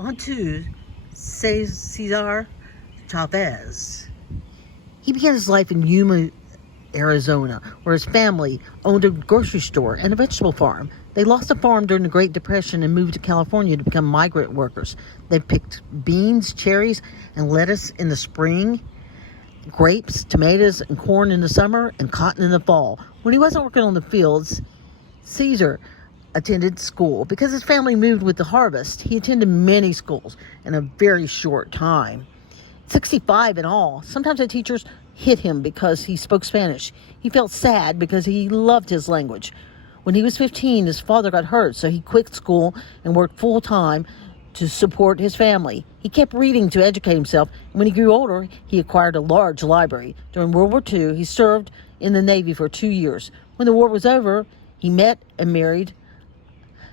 On to Cesar Chavez. He began his life in Yuma, Arizona, where his family owned a grocery store and a vegetable farm. They lost the farm during the Great Depression and moved to California to become migrant workers. They picked beans, cherries, and lettuce in the spring, grapes, tomatoes, and corn in the summer, and cotton in the fall. When he wasn't working on the fields, Cesar attended school. Because his family moved with the harvest, he attended many schools in a very short time. 65 in all. Sometimes the teachers hit him because he spoke Spanish. He felt sad because he loved his language. When he was 15, his father got hurt, so he quit school and worked full-time to support his family. He kept reading to educate himself. When he grew older, he acquired a large library. During World War II, he served in the Navy for 2 years. When the war was over, he met and married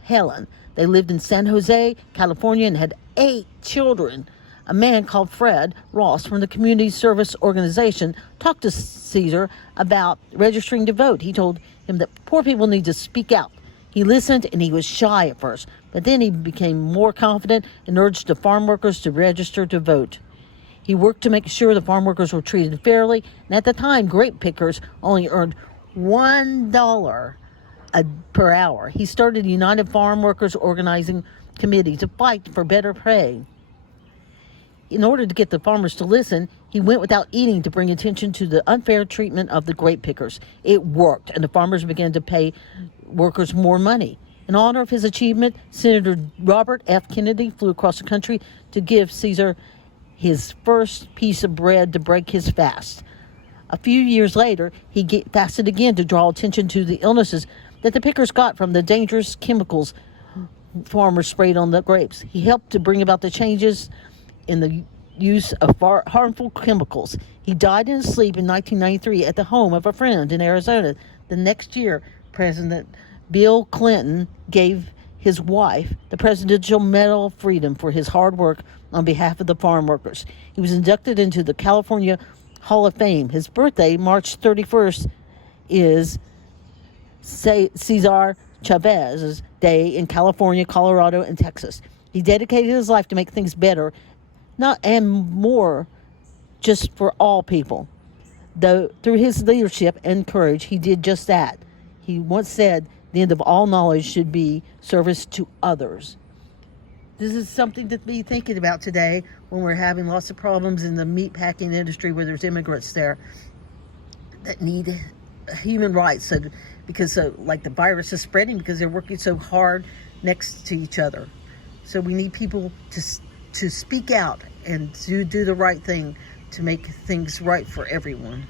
Helen. They lived in San Jose, California, and had 8 children. A man called Fred Ross from the Community Service Organization talked to Cesar about registering to vote. He told him that poor people need to speak out. He listened, and he was shy at first, but then he became more confident and urged the farm workers to register to vote. He worked to make sure the farm workers were treated fairly, and at the time, grape pickers only earned $1 per hour. He started a United Farm Workers Organizing Committee to fight for better pay. In order to get the farmers to listen, he went without eating to bring attention to the unfair treatment of the grape pickers. It worked, and the farmers began to pay workers more money. In honor of his achievement, Senator Robert F. Kennedy flew across the country to give Cesar his first piece of bread to break his fast. A few years later, he fasted again to draw attention to the illnesses that the pickers got from the dangerous chemicals farmers sprayed on the grapes. He helped to bring about the changes in the use of harmful chemicals. He died in his sleep in 1993 at the home of a friend in Arizona. The next year, President Bill Clinton gave his wife the Presidential Medal of Freedom for his hard work on behalf of the farm workers. He was inducted into the California Hall of Fame. His birthday, March 31st, is Cesar Chavez's Day in California, Colorado, and Texas. He dedicated his life to make things better, not and more, just for all people. Though through his leadership and courage, he did just that. He once said, "The end of all knowledge should be service to others." This is something to be thinking about today when we're having lots of problems in the meatpacking industry where there's immigrants there that need human rights, because like the virus is spreading because they're working so hard next to each other. So we need people to speak out and to do the right thing to make things right for everyone.